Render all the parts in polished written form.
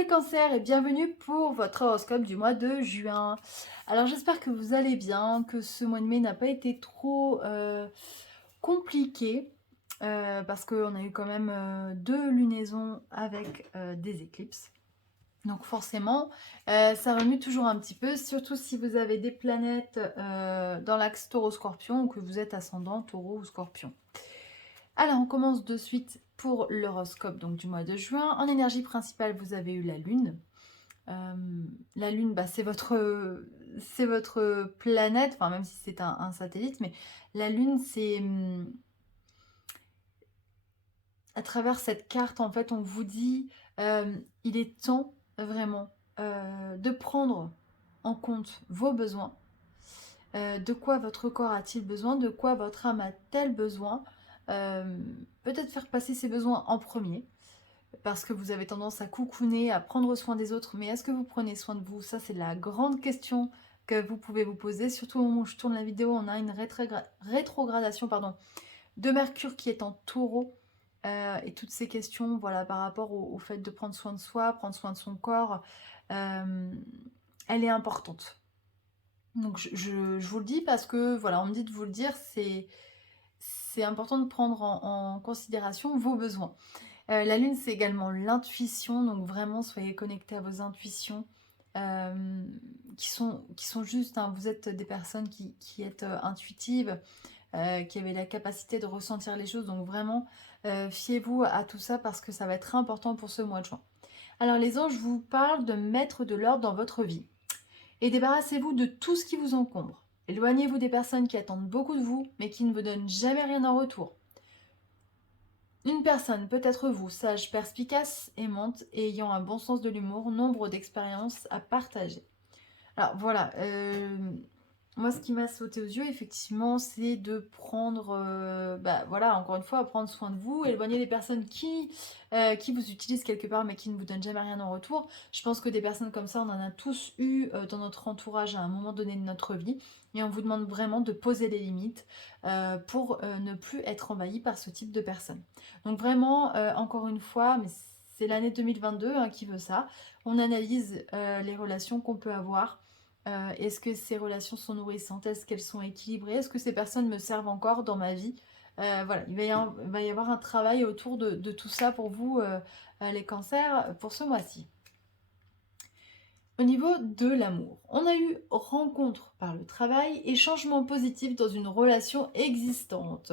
les cancers et bienvenue pour votre horoscope du mois de juin. Alors j'espère que vous allez bien, que ce mois de mai n'a pas été trop compliqué parce qu'on a eu quand même deux lunaisons avec des éclipses. Donc forcément, ça remue toujours un petit peu, surtout si vous avez des planètes dans l'axe taureau-scorpion ou que vous êtes ascendant taureau ou scorpion. Alors, on commence de suite pour l'horoscope donc du mois de juin. En énergie principale, vous avez eu la Lune. Euh, la Lune, bah, c'est votre planète, enfin même si c'est un satellite, mais la Lune, c'est à travers cette carte, en fait, on vous dit, il est temps vraiment de prendre en compte vos besoins. De quoi votre corps a-t-il besoin? De quoi votre âme a-t-elle besoin? Euh, Peut-être faire passer ses besoins en premier, parce que vous avez tendance à coucouner, à prendre soin des autres, mais est-ce que vous prenez soin de vous? Ça, c'est la grande question que vous pouvez vous poser. Surtout au moment où je tourne la vidéo, on a une rétrogradation de Mercure qui est en taureau. Et toutes ces questions, voilà, par rapport au fait de prendre soin de soi, prendre soin de son corps, elle est importante. Donc je vous le dis parce que, voilà, on me dit de vous le dire, c'est important de prendre en considération vos besoins. La lune, c'est également l'intuition, donc vraiment soyez connectés à vos intuitions euh, qui sont justes, hein. Vous êtes des personnes qui êtes intuitives, qui avez la capacité de ressentir les choses, donc vraiment fiez-vous à tout ça parce que ça va être important pour ce mois de juin. Alors les anges vous parlent de mettre de l'ordre dans votre vie et débarrassez-vous de tout ce qui vous encombre. Éloignez-vous des personnes qui attendent beaucoup de vous mais qui ne vous donnent jamais rien en retour. Une personne peut être vous, sage, perspicace, aimante et ayant un bon sens de l'humour, nombre d'expériences à partager. Alors voilà, moi ce qui m'a sauté aux yeux effectivement c'est de prendre, bah voilà, encore une fois, prendre soin de vous, éloigner les personnes qui vous utilisent quelque part mais qui ne vous donnent jamais rien en retour. Je pense que des personnes comme ça, on en a tous eu dans notre entourage à un moment donné de notre vie et on vous demande vraiment de poser les limites pour ne plus être envahi par ce type de personnes. Donc vraiment, encore une fois, mais c'est l'année 2022 hein, qui veut ça, on analyse les relations qu'on peut avoir. Est-ce que ces relations sont nourrissantes? Est-ce qu'elles sont équilibrées? Est-ce que ces personnes me servent encore dans ma vie? Voilà, il va y avoir un travail autour de tout ça pour vous, les cancers, pour ce mois-ci. Au niveau de l'amour, on a eu rencontre par le travail et changement positif dans une relation existante.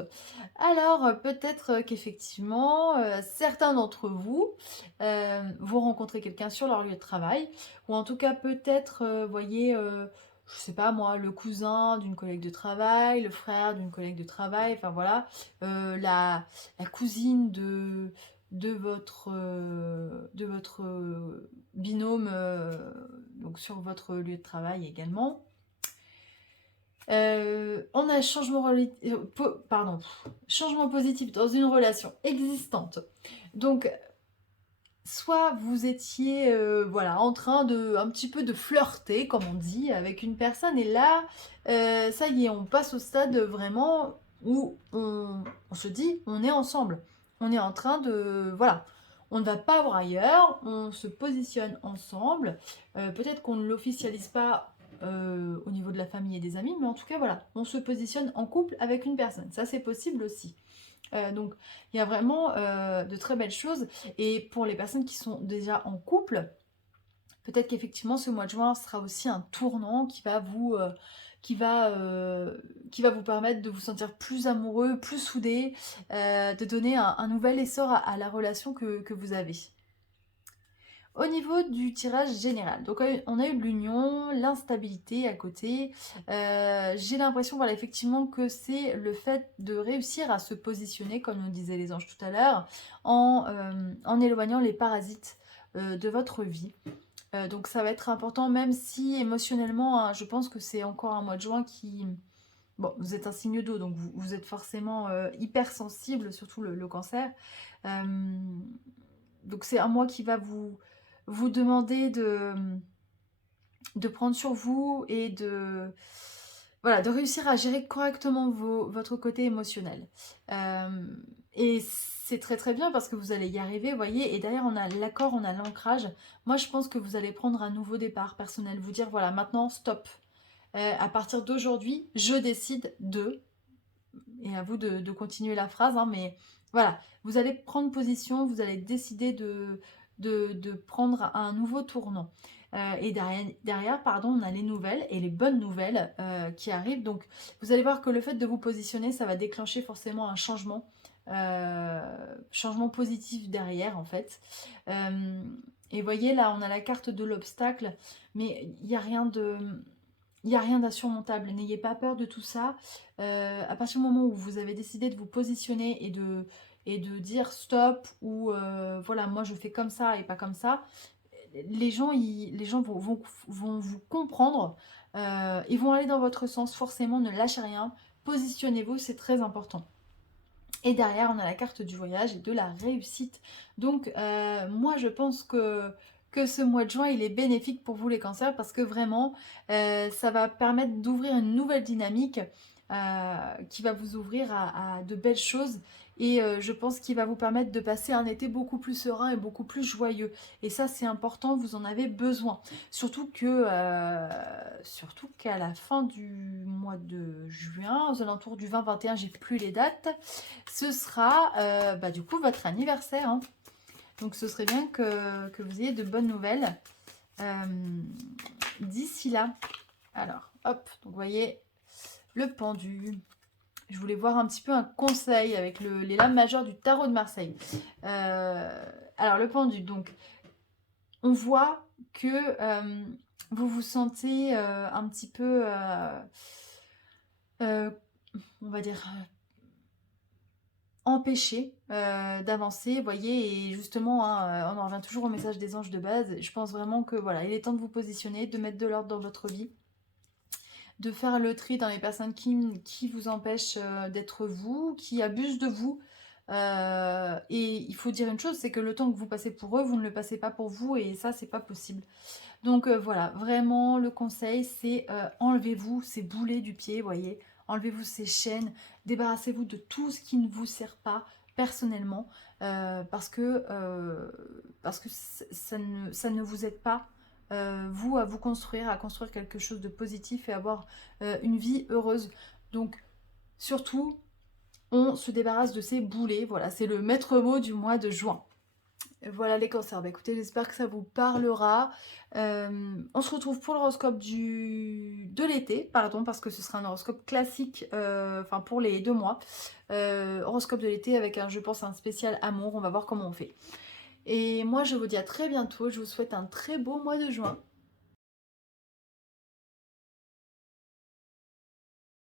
Alors, peut-être qu'effectivement, certains d'entre vous vont rencontrer quelqu'un sur leur lieu de travail, ou en tout cas peut-être, voyez, je sais pas moi, le cousin d'une collègue de travail, le frère d'une collègue de travail, enfin voilà, la cousine de votre binôme donc sur votre lieu de travail également. On a changement positif dans une relation existante. Donc, soit vous étiez voilà, en train de un petit peu de flirter, comme on dit, avec une personne, et là, ça y est, on passe au stade vraiment où on se dit, on est ensemble. On est en train de... Voilà. On ne va pas voir ailleurs, on se positionne ensemble. Peut-être qu'on ne l'officialise pas au niveau de la famille et des amis, mais en tout cas, voilà, on se positionne en couple avec une personne. Ça, c'est possible aussi. Donc, il y a vraiment de très belles choses. Et pour les personnes qui sont déjà en couple, peut-être qu'effectivement, ce mois de juin sera aussi un tournant qui va, euh, qui va vous permettre de vous sentir plus amoureux, plus soudés, de donner un nouvel essor à la relation que vous avez. Au niveau du tirage général, donc on a eu l'union, l'instabilité à côté. J'ai l'impression, voilà, effectivement, que c'est le fait de réussir à se positionner, comme nous disaient les anges tout à l'heure, en éloignant les parasites de votre vie. Donc ça va être important, même si émotionnellement, hein, je pense que c'est encore un mois de juin qui... Bon, vous êtes un signe d'eau, donc vous êtes forcément hypersensible, surtout le cancer. Euh, donc c'est un mois qui va vous demander de prendre sur vous et voilà, de réussir à gérer correctement votre côté émotionnel. Et c'est très très bien parce que vous allez y arriver, vous voyez. Et derrière, on a l'accord, on a l'ancrage. Moi, je pense que vous allez prendre un nouveau départ personnel. Vous dire, voilà, maintenant, stop. À partir d'aujourd'hui, je décide de... Et à vous de continuer la phrase, hein, mais voilà. Vous allez prendre position, vous allez décider de prendre un nouveau tournant. Et derrière, pardon, on a les nouvelles et les bonnes nouvelles qui arrivent. Donc, vous allez voir que le fait de vous positionner, ça va déclencher forcément un changement positif derrière, en fait. Et voyez, là, on a la carte de l'obstacle, mais il n'y a rien de... Il n'y a rien d'insurmontable, n'ayez pas peur de tout ça. À partir du moment où vous avez décidé de vous positionner et de dire stop ou voilà, moi je fais comme ça et pas comme ça, les gens vont vous comprendre, ils vont aller dans votre sens, forcément, ne lâchez rien, positionnez-vous, c'est très important. Et derrière, on a la carte du voyage et de la réussite. Donc, moi, je pense que ce mois de juin, il est bénéfique pour vous les cancers parce que vraiment, ça va permettre d'ouvrir une nouvelle dynamique qui va vous ouvrir à de belles choses. Et je pense qu'il va vous permettre de passer un été beaucoup plus serein et beaucoup plus joyeux. Et ça, c'est important, vous en avez besoin. Surtout qu'à la fin du mois de juin, aux alentours du 20-21, j'ai plus les dates, ce sera du coup votre anniversaire, hein. Donc ce serait bien que vous ayez de bonnes nouvelles d'ici là. Alors, hop, donc vous voyez le pendu. Je voulais voir un petit peu un conseil avec les lames majeures du tarot de Marseille. Alors, le pendu, donc, on voit que vous vous sentez un petit peu, on va dire, empêché d'avancer, vous voyez, et justement, hein, on en revient toujours au message des anges de base. Je pense vraiment que voilà, il est temps de vous positionner, de mettre de l'ordre dans votre vie, de faire le tri dans les personnes qui vous empêchent d'être vous, qui abusent de vous. Et il faut dire une chose, c'est que le temps que vous passez pour eux, vous ne le passez pas pour vous, et ça, c'est pas possible. Donc voilà, vraiment, le conseil, c'est enlevez-vous ces boulets du pied, vous voyez, enlevez-vous ces chaînes, débarrassez-vous de tout ce qui ne vous sert pas personnellement, parce que ça ne vous aide pas, vous, à vous construire, à construire quelque chose de positif et avoir une vie heureuse. Donc, surtout, on se débarrasse de ces boulets, voilà, c'est le maître mot du mois de juin. Voilà les cancers. Bah, écoutez, j'espère que ça vous parlera. On se retrouve pour l'horoscope de l'été, pardon, parce que ce sera un horoscope classique, enfin pour les 2 mois. Horoscope de l'été avec je pense, un spécial amour. On va voir comment on fait. Et moi, je vous dis à très bientôt. Je vous souhaite un très beau mois de juin.